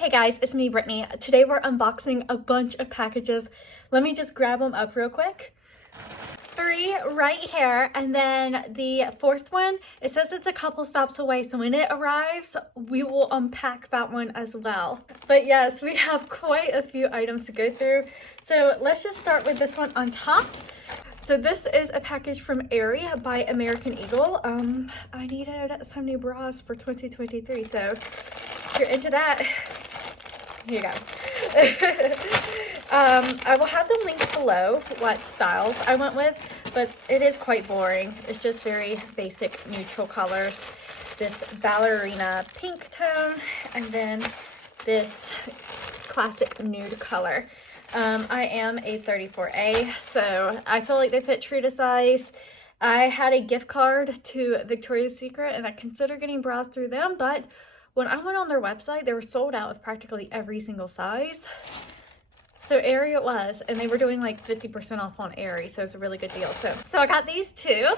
Hey guys, it's me, Brittany. Today we're unboxing a bunch of packages. Let me just grab them up real quick. 3 right here, and then the 4th one, it says it's a couple stops away, so when it arrives, we will unpack that one as well. But yes, we have quite a few items to go through. So let's just start with this one on top. So this is a package from AERIE by American Eagle. I needed some new bras for 2023, so if you're into that, here you go. I will have the link below what styles I went with, but it is quite boring. It's just very basic neutral colors. This ballerina pink tone, and then this classic nude color. I am a 34A, so I feel like they fit true to size. I had a gift card to Victoria's Secret, and I considered getting bras through them, but when I went on their website, they were sold out of practically every single size. So AERIE it was, and they were doing like 50% off on AERIE, so it's a really good deal. So I got these two.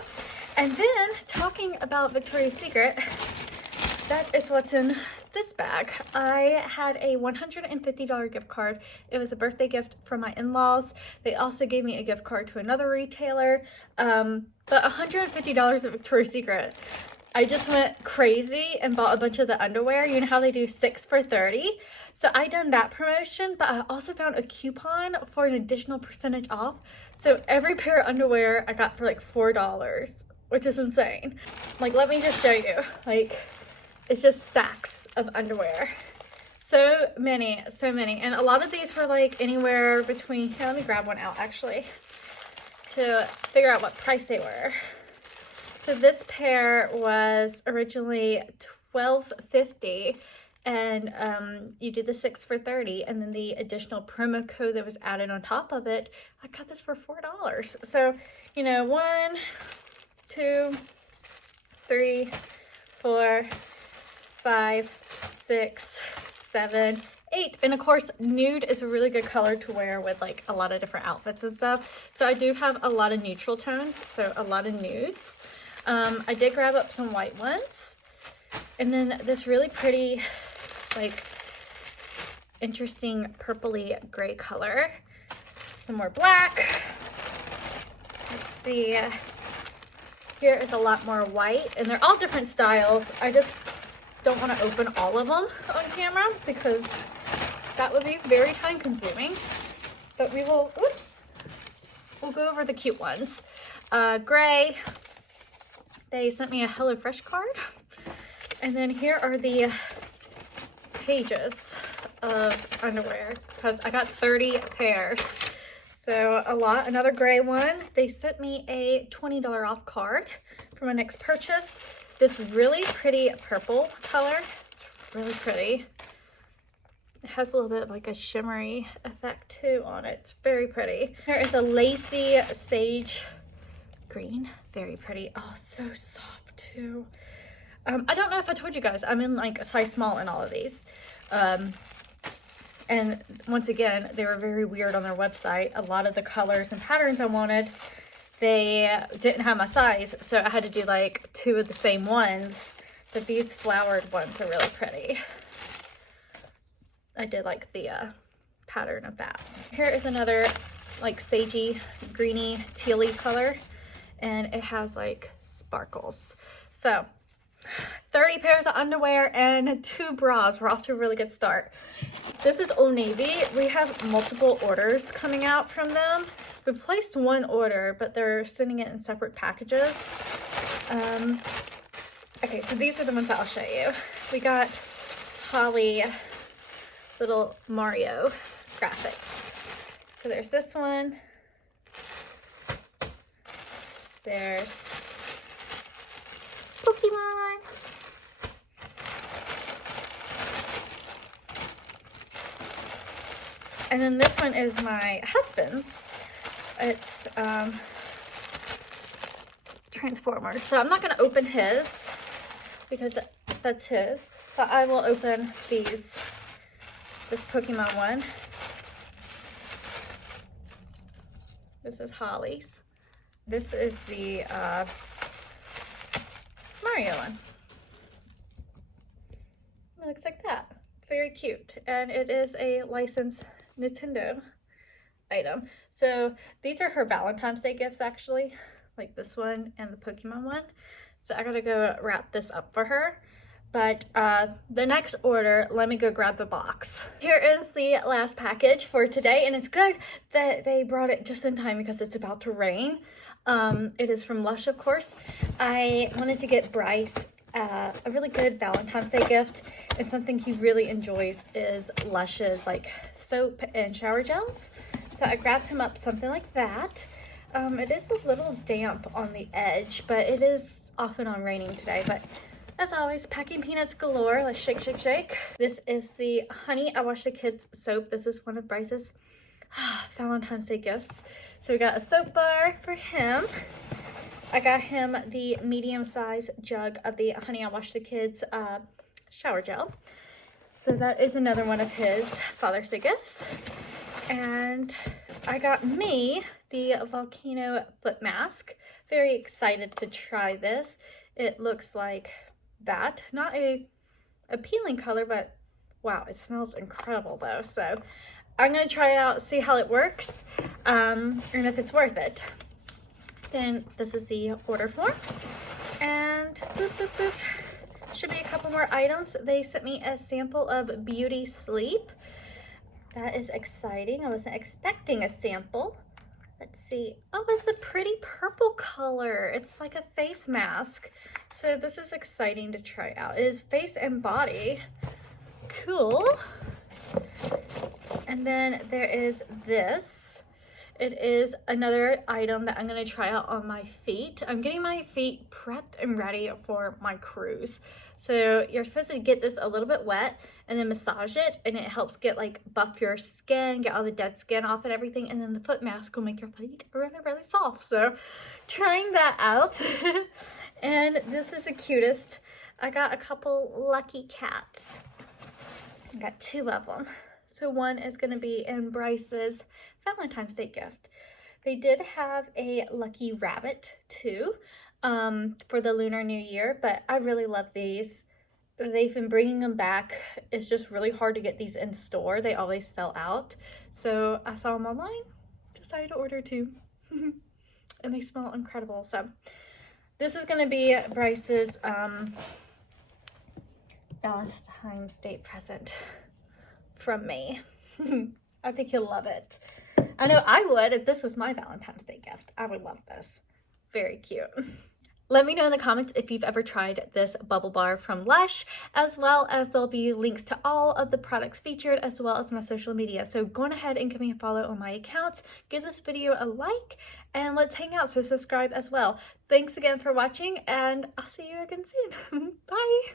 And then, talking about Victoria's Secret, that is what's in this bag. I had a $150 gift card. It was a birthday gift from my in-laws. They also gave me a gift card to another retailer. But $150 at Victoria's Secret. I just went crazy and bought a bunch of the underwear. You know how they do 6 for $30? So I done that promotion, but I also found a coupon for an additional percentage off. So every pair of underwear I got for like $4, which is insane. Like, let me just show you. Like, it's just stacks of underwear. So many. And a lot of these were like anywhere between, here, let me grab one out actually to figure out what price they were. So this pair was originally $12.50, and you did the 6 for $30, and then the additional promo code that was added on top of it, I got this for $4. So, you know, 1, 2, 3, 4, 5, 6, 7, 8. And of course, nude is a really good color to wear with like a lot of different outfits and stuff. So I do have a lot of neutral tones, so a lot of nudes. I did grab up some white ones, and then this really pretty, like, interesting purpley gray color. Some more black. Let's see. Here is a lot more white, and they're all different styles. I just don't want to open all of them on camera because that would be very time consuming. But we will, we'll go over the cute ones. Gray. They sent me a HelloFresh card, and then here are the pages of underwear because I got 30 pairs, so a lot. Another gray one. They sent me a $20 off card for my next purchase. This really pretty purple color, it's really pretty. It has a little bit of like a shimmery effect too on it. It's very pretty. There is a lacy sage green, very pretty. Oh, so soft too. I don't know if I told you guys, I'm in like a size small in all of these. And once again, they were very weird on their website. A lot of the colors and patterns I wanted, they didn't have my size, so I had to do like 2 of the same ones. But these flowered ones are really pretty. I did like the pattern of that. Here is another like sagey, greeny, tealy color, and it has like sparkles. So 30 pairs of underwear and 2 bras. We're off to a really good start. This is Old Navy. We have multiple orders coming out from them. We placed 1 order, but they're sending it in separate packages. Okay, so these are the ones that I'll show you. We got Holly little Mario graphics. So there's this one. There's Pokemon. And then this one is my husband's. It's Transformers. So I'm not going to open his because that's his. So I will open this Pokemon one. This is Holly's. This is the Mario one. It looks like that. It's very cute, and it is a licensed Nintendo item. So these are her Valentine's Day gifts, actually, like this one and the Pokemon one. So I gotta go wrap this up for her. But the next order, let me go grab the box. Here is the last package for today, and it's good that they brought it just in time because it's about to rain. It is from Lush, of course. I wanted to get Bryce a really good Valentine's Day gift, and something he really enjoys is Lush's like soap and shower gels. So I grabbed him up something like that. It is a little damp on the edge, but it is off and on raining today. But as always, packing peanuts galore. Let's shake, shake, shake. This is the Honey I Wash the Kids soap. This is one of Bryce's Valentine's Day gifts. So we got a soap bar for him. I got him the medium-sized jug of the Honey I Wash the Kids shower gel. So that is another one of his Father's Day gifts. And I got me the volcano foot mask. Very excited to try this. It looks like that. Not a appealing color, but wow, it smells incredible though. So I'm gonna try it out, see how it works, and if it's worth it. Then this is the order form, and boop, boop, boop. Should be a couple more items. They sent me a sample of Beauty Sleep. That is exciting. I wasn't expecting a sample. Let's see. Oh, it's a pretty purple color. It's like a face mask. So this is exciting to try out. It is face and body. Cool. And then there is this. It is another item that I'm going to try out on my feet. I'm getting my feet prepped and ready for my cruise. So you're supposed to get this a little bit wet and then massage it, and it helps get like buff your skin, get all the dead skin off and everything, and then the foot mask will make your feet really, really soft. So trying that out. And this is the cutest. I got a couple lucky cats. I got two of them. So one is going to be in Bryce's Valentine's Day gift. They did have a lucky rabbit too, for the Lunar New Year, but I really love these. They've been bringing them back. It's just really hard to get these in store. They always sell out. So I saw them online, decided to order two, and they smell incredible. So this is going to be Bryce's Valentine's Day present from me. I think he'll love it. I know I would if this was my Valentine's Day gift. I would love this. Very cute. Let me know in the comments if you've ever tried this bubble bar from Lush, as well as there'll be links to all of the products featured, as well as my social media. So go on ahead and give me a follow on my accounts, give this video a like, and let's hang out. So subscribe as well. Thanks again for watching, and I'll see you again soon. Bye.